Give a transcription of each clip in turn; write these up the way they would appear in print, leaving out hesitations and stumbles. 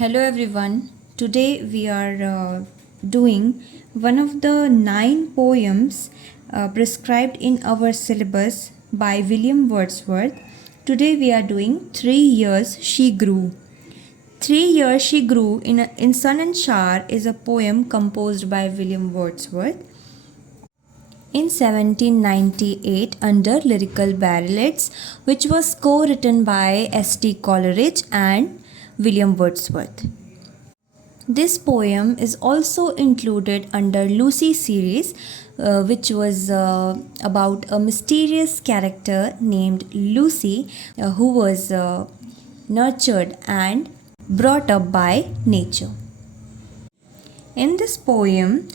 Hello everyone. Today we are doing one of the 9 poems prescribed in our syllabus by William Wordsworth. Today we are doing 3 Years She Grew. 3 Years She Grew in Sun and Shower is a poem composed by William Wordsworth in 1798 under Lyrical Ballads, which was co-written by S.T. Coleridge and William Wordsworth. This poem is also included under Lucy series, which was about a mysterious character named Lucy, who was nurtured and brought up by nature. In this poem,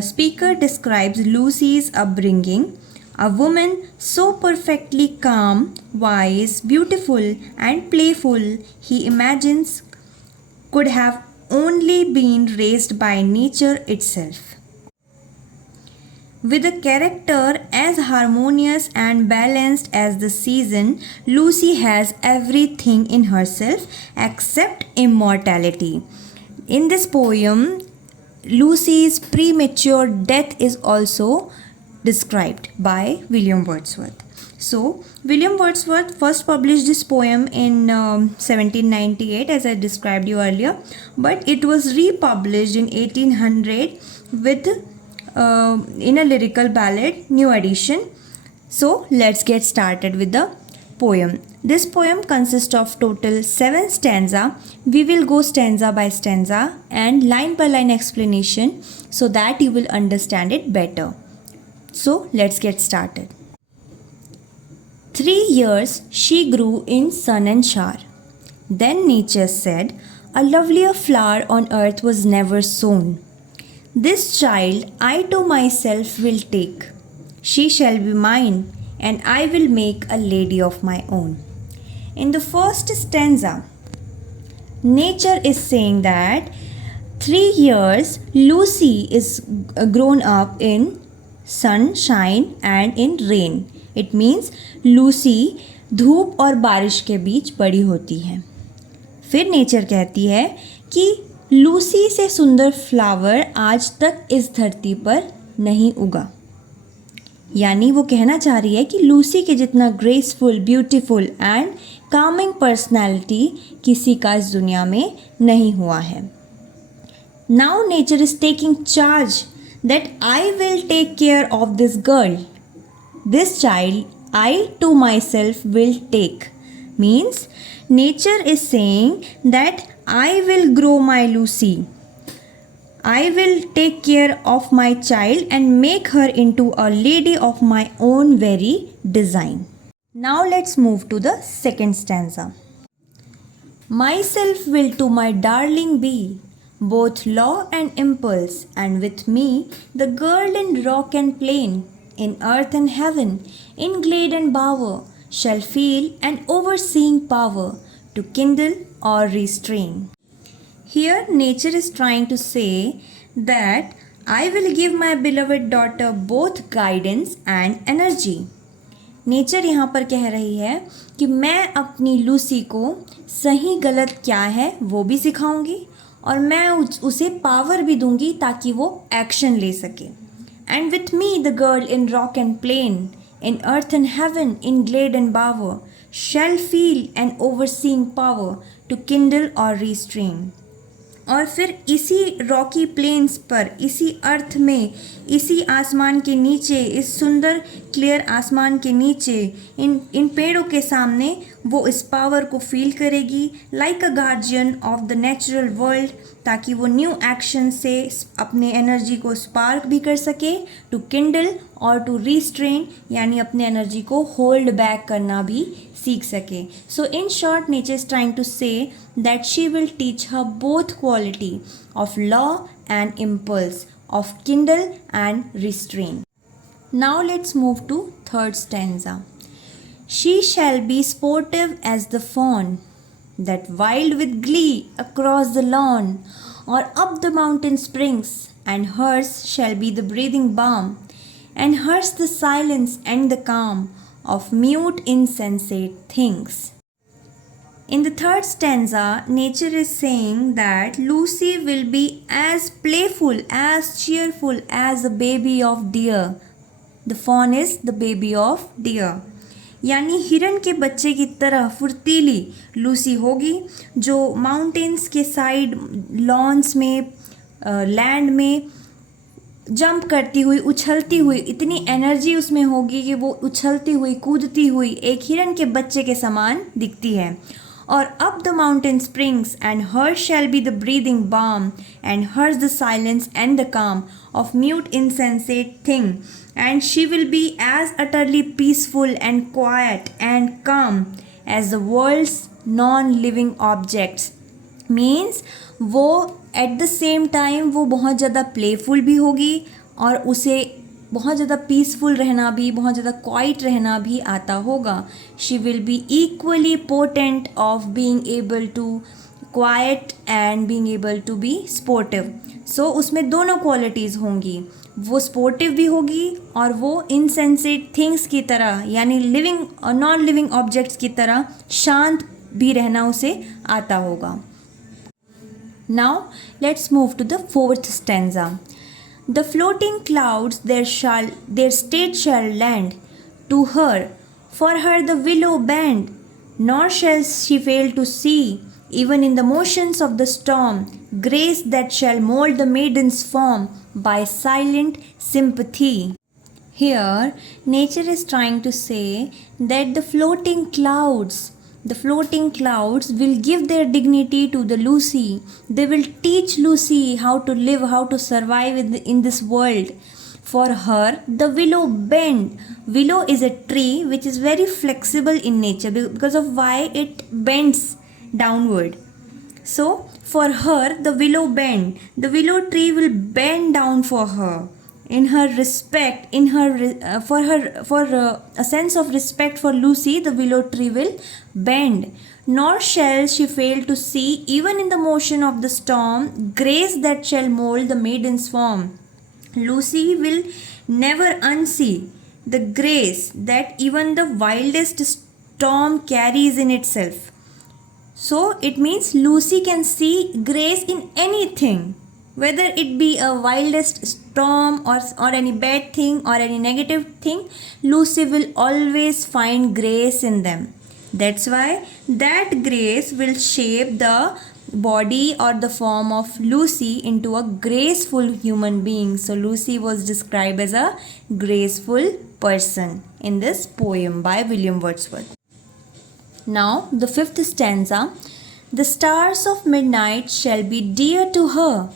speaker describes Lucy's upbringing, a woman so perfectly calm, wise, beautiful and playful he imagines could have only been raised by nature itself. With a character as harmonious and balanced as the season, Lucy has everything in herself except immortality. In this poem, Lucy's premature death is also described by William Wordsworth. So, William Wordsworth first published this poem in 1798, as I described you earlier, but it was republished in 1800 with in a lyrical ballad, new edition. So, let's get started with the poem. This poem consists of total 7 stanza. We will go stanza by stanza and line by line explanation so that you will understand it better. So let's get started. 3 years she grew in sun and shower. Then nature said, a lovelier flower on earth was never sown. This child I to myself will take. She shall be mine, and I will make a lady of my own. In the first stanza, nature is saying that 3 years Lucy is grown up in sunshine and in rain. It means Lucy धूप और बारिश के बीच बड़ी होती है. फिर nature कहती है कि लूसी से सुंदर फ्लावर आज तक इस धरती पर नहीं उगा. यानी वो कहना चाह रही है कि लूसी के जितना graceful, beautiful and Kameng personality किसी का इस दुनिया में नहीं हुआ है. Now nature is taking charge that I will take care of this girl. This child I to myself will take. Means nature is saying that I will grow my Lucy. I will take care of my child and make her into a lady of my own very design. Now let's move to the second stanza. Myself will to my darling be both law and impulse, and with me the girl in rock and plain, in earth and heaven, in glade and bower, shall feel an overseeing power to kindle or restrain. Here nature is trying to say that I will give my beloved daughter both guidance and energy. Nature यहाँ पर कह रही है कि मैं अपनी Lucy को सही गलत क्या है वो भी सिखाऊंगी और मैं उसे पावर भी दूंगी ताकि वो एक्शन ले सके. And with me the girl in rock and plain, in earth and heaven, in glade and bower, shall feel an overseeing power to kindle or restrain. और फिर इसी रॉकी प्लेन्स पर, इसी अर्थ में, इसी आसमान के नीचे, इस सुंदर क्लियर आसमान के नीचे, इन पेड़ों के सामने वो इस पावर को फील करेगी like a guardian of the natural world, ताकि वो न्यू एक्शन से अपने एनर्जी को स्पार्क भी कर सके, टू किंडल और टू रिस्ट्रेन, यानी अपने एनर्जी को होल्ड बैक करना भी सीख सके. So in short nature is trying to say that she will teach her both quality of law and impulse, of kindle and restrain. Now let's move to third stanza. She shall be sportive as the fawn, that wild with glee across the lawn, or up the mountain springs, and hers shall be the breathing balm, and hers the silence and the calm of mute insensate things. In the third stanza, nature is saying that Lucy will be as playful, as cheerful as the baby of deer. The fawn is the baby of deer. यानी हिरन के बच्चे की तरह फुर्तीली Lucy होगी, जो mountains के साइड लॉन्स में लैंड में जंप करती हुई, उछलती हुई, इतनी एनर्जी उसमें होगी कि वो उछलती हुई, कूदती हुई एक हिरन के बच्चे के समान दिखती है. और up the mountain springs, and hers shall be the breathing balm, and hers the silence and the calm of mute insensate thing, and she will be as utterly peaceful and quiet and calm as the world's non-living objects. Means वो at the same time वो बहुत ज़्यादा playful भी होगी और उसे बहुत ज़्यादा पीसफुल रहना भी, बहुत ज़्यादा क्वाइट रहना भी आता होगा. She will be equally potent of being able to quiet and being able to be sportive. So उसमें दोनों क्वालिटीज़ होंगी, वो स्पोर्टिव भी होगी और वो इनसेंसिट थिंग्स की तरह यानी लिविंग और नॉन लिविंग ऑब्जेक्ट्स की तरह शांत भी रहना उसे आता होगा. Now let's move to the fourth stanza. The floating clouds their state shall land. To her, for her the willow bend, nor shall she fail to see, even in the motions of the storm, grace that shall mold the maiden's form by silent sympathy. Here, nature is trying to say that the floating clouds will give their dignity to the Lucy. They will teach Lucy how to live, how to survive in this world. For her, the willow bend. Willow is a tree which is very flexible in nature because of why it bends downward. So, for her, the willow bend. The willow tree will bend down for her. In her respect, for a sense of respect for Lucy, the willow tree will bend. Nor shall she fail to see, even in the motion of the storm, grace that shall mold the maiden's form. Lucy will never unsee the grace that even the wildest storm carries in itself. So it means Lucy can see grace in anything. Whether it be a wildest storm or any bad thing or any negative thing, Lucy will always find grace in them. That's why that grace will shape the body or the form of Lucy into a graceful human being. So Lucy was described as a graceful person in this poem by William Wordsworth. Now the fifth stanza. The stars of midnight shall be dear to her,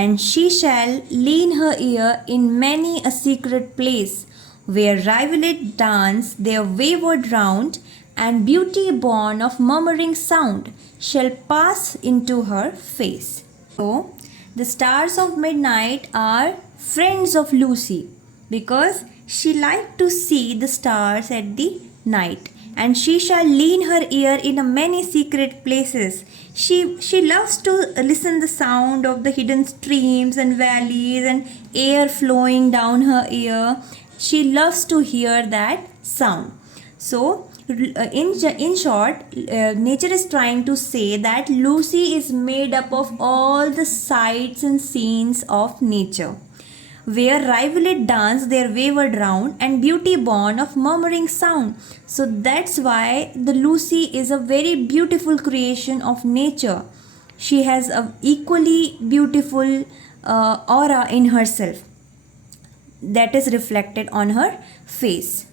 and she shall lean her ear in many a secret place, where rivulet dance their wayward round, and beauty born of murmuring sound shall pass into her face. So, the stars of midnight are friends of Lucy because she liked to see the stars at the night, and she shall lean her ear in many secret places. She loves to listen the sound of the hidden streams and valleys and air flowing down her ear. She loves to hear that sound. So, in short, nature is trying to say that Lucy is made up of all the sights and scenes of nature, where rivulet dance their wayward round, and beauty born of murmuring sound. So that's why the Lucy is a very beautiful creation of nature. She has a equally beautiful aura in herself that is reflected on her face.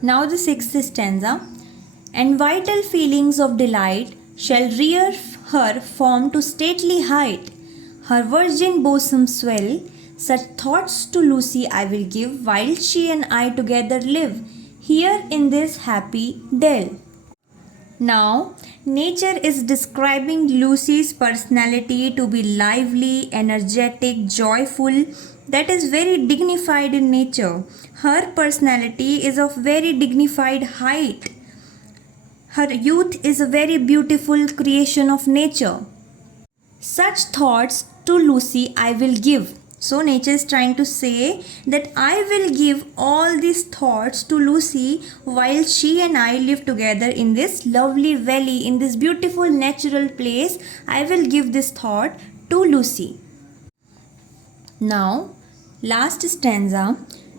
Now the sixth stanza. And vital feelings of delight shall rear her form to stately height, her virgin bosom swell. Such thoughts to Lucy I will give, while she and I together live here in this happy dell. Now, nature is describing Lucy's personality to be lively, energetic, joyful, that is very dignified in nature. Her personality is of very dignified height. Her youth is a very beautiful creation of nature. Such thoughts to Lucy I will give. So nature is trying to say that I will give all these thoughts to Lucy while she and I live together in this lovely valley, in this beautiful natural place. I will give this thought to Lucy. Now, last stanza.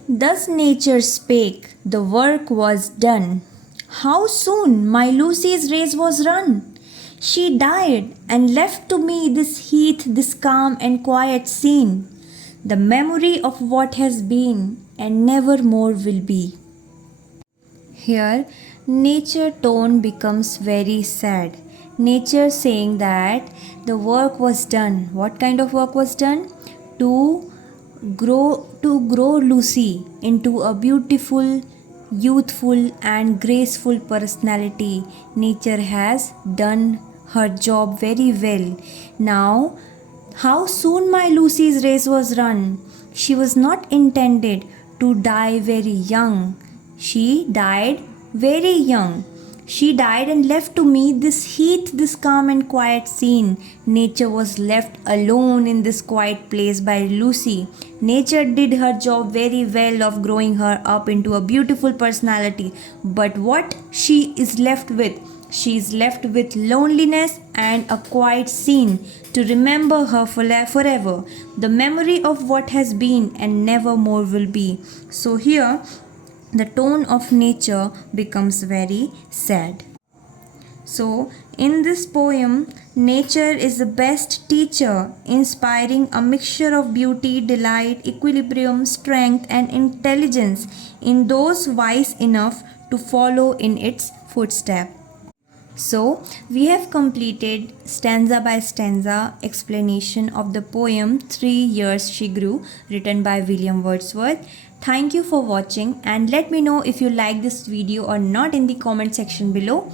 Thus nature spake, the work was done. How soon my Lucy's race was run! She died and left to me this heath, this calm and quiet scene, the memory of what has been and never more will be. Here, nature tone becomes very sad. Nature saying that the work was done. What kind of work was done? To grow Lucy into a beautiful, youthful and graceful personality. Nature has done her job very well. Now, how soon my Lucy's race was run. She was not intended to die very young. She died very young. She died and left to me this heath, this calm and quiet scene. Nature was left alone in this quiet place by Lucy. Nature did her job very well of growing her up into a beautiful personality. But what she is left with? She is left with loneliness and a quiet scene to remember her forever. The memory of what has been and never more will be. So here, the tone of nature becomes very sad. So, in this poem, nature is the best teacher, inspiring a mixture of beauty, delight, equilibrium, strength, and intelligence in those wise enough to follow in its footsteps. So, we have completed stanza by stanza explanation of the poem 3 Years She Grew, written by William Wordsworth. Thank you for watching and let me know if you like this video or not in the comment section below.